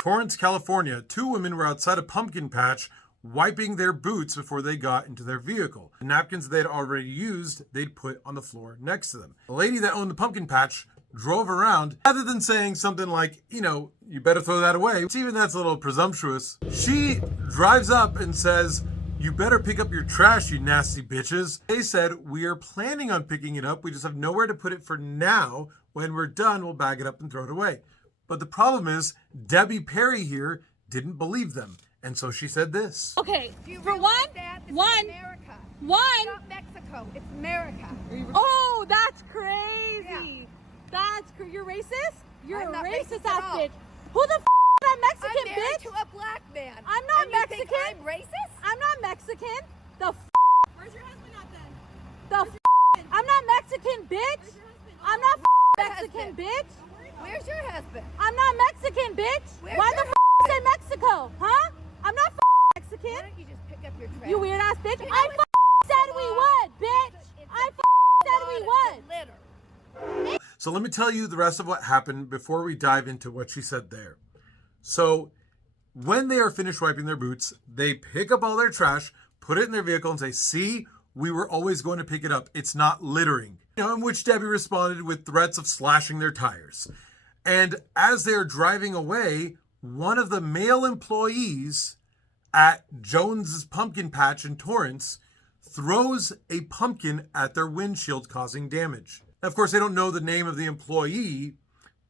Torrance, California, two women were outside a pumpkin patch wiping their boots before they got into their vehicle. The napkins they'd already used, they'd put on the floor next to them. The lady that owned the pumpkin patch drove around, rather than saying something like, you better throw that away, which even that's a little presumptuous, she drives up and says, "You better pick up your trash, you nasty bitches." They said, "We are planning on picking it up. We just have nowhere to put it for now. When we're done, we'll bag it up and throw it away." But the problem is, Debbie Perry here didn't believe them. And so she said this. Okay, for America. one. It's not Mexico, it's America. Oh, that's crazy. Yeah. You're racist? You're I'm a not racist racist at ass all. bitch. Who the is that Mexican I'm married bitch? to a black man. I'm not and you Mexican. think I'm racist? I'm not Mexican. Where's your husband at then? I'm not Mexican, bitch. Where's your husband? I'm not Your Mexican, husband. bitch. Where's your husband? I'm not Mexican, bitch. Where's Why your the say Mexico, huh? I'm not Why Mexican. don't you just pick up your trash? You weird ass bitch. You know I it's said we law. would, bitch. It's I said we law would. to litter. So let me tell you the rest of what happened before we dive into what she said there. So when they are finished wiping their boots, they pick up all their trash, put it in their vehicle and say, "See, we were always going to pick it up. It's not littering." In which Debbie responded with threats of slashing their tires. And as they're driving away, one of the male employees at Jones's pumpkin patch in Torrance throws a pumpkin at their windshield, causing damage. Now, of course, they don't know the name of the employee,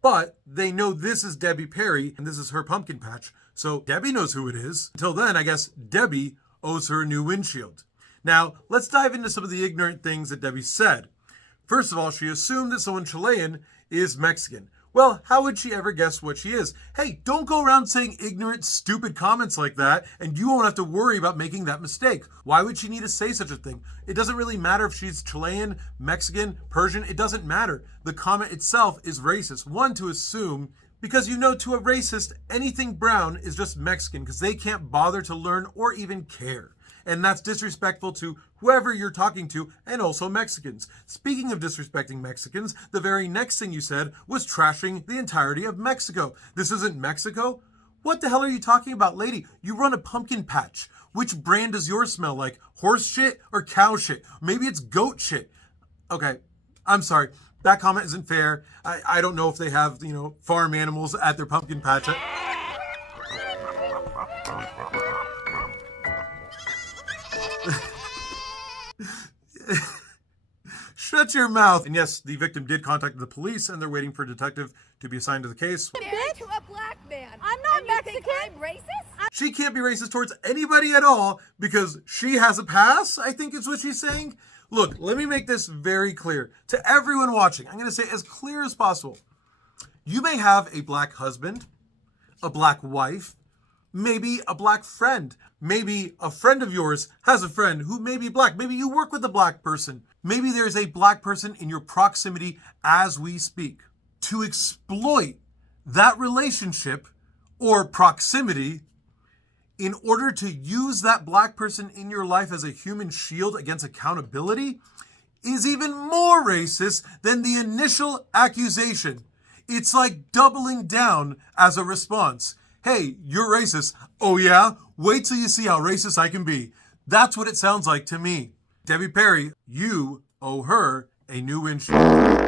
but they know this is Debbie Perry and this is her pumpkin patch. So Debbie knows who it is. Until then, I guess Debbie owes her a new windshield. Now, let's dive into some of the ignorant things that Debbie said. First of all, she assumed that someone Chilean is Mexican. Well, how would she ever guess what she is? Hey, don't go around saying ignorant, stupid comments like that, and you won't have to worry about making that mistake. Why would she need to say such a thing? It doesn't really matter if she's Chilean, Mexican, Persian. It doesn't matter. The comment itself is racist. One, to assume, because to a racist, anything brown is just Mexican because they can't bother to learn or even care. And that's disrespectful to whoever you're talking to, and also Mexicans. Speaking of disrespecting Mexicans, the very next thing you said was trashing the entirety of Mexico. This isn't Mexico? What the hell are you talking about, lady? You run a pumpkin patch. Which brand does yours smell like? Horse shit or cow shit? Maybe it's goat shit. Okay, I'm sorry. That comment isn't fair. I don't know if they have, farm animals at their pumpkin patch. Shut your mouth. And yes, the victim did contact the police and they're waiting for a detective to be assigned to the case. I'm married to a black man. I'm not and you Mexican. think I'm racist? She can't be racist towards anybody at all because she has a pass, I think is what she's saying. Look, let me make this very clear to everyone watching. I'm going to say it as clear as possible. You may have a black husband, a black wife, maybe a black friend. Maybe a friend of yours has a friend who may be black. Maybe you work with a black person. Maybe there's a black person in your proximity as we speak. To exploit that relationship or proximity in order to use that black person in your life as a human shield against accountability is even more racist than the initial accusation. It's like doubling down as a response. Hey, you're racist. Oh yeah? Wait till you see how racist I can be. That's what it sounds like to me. Debbie Perry, you owe her a new windshield.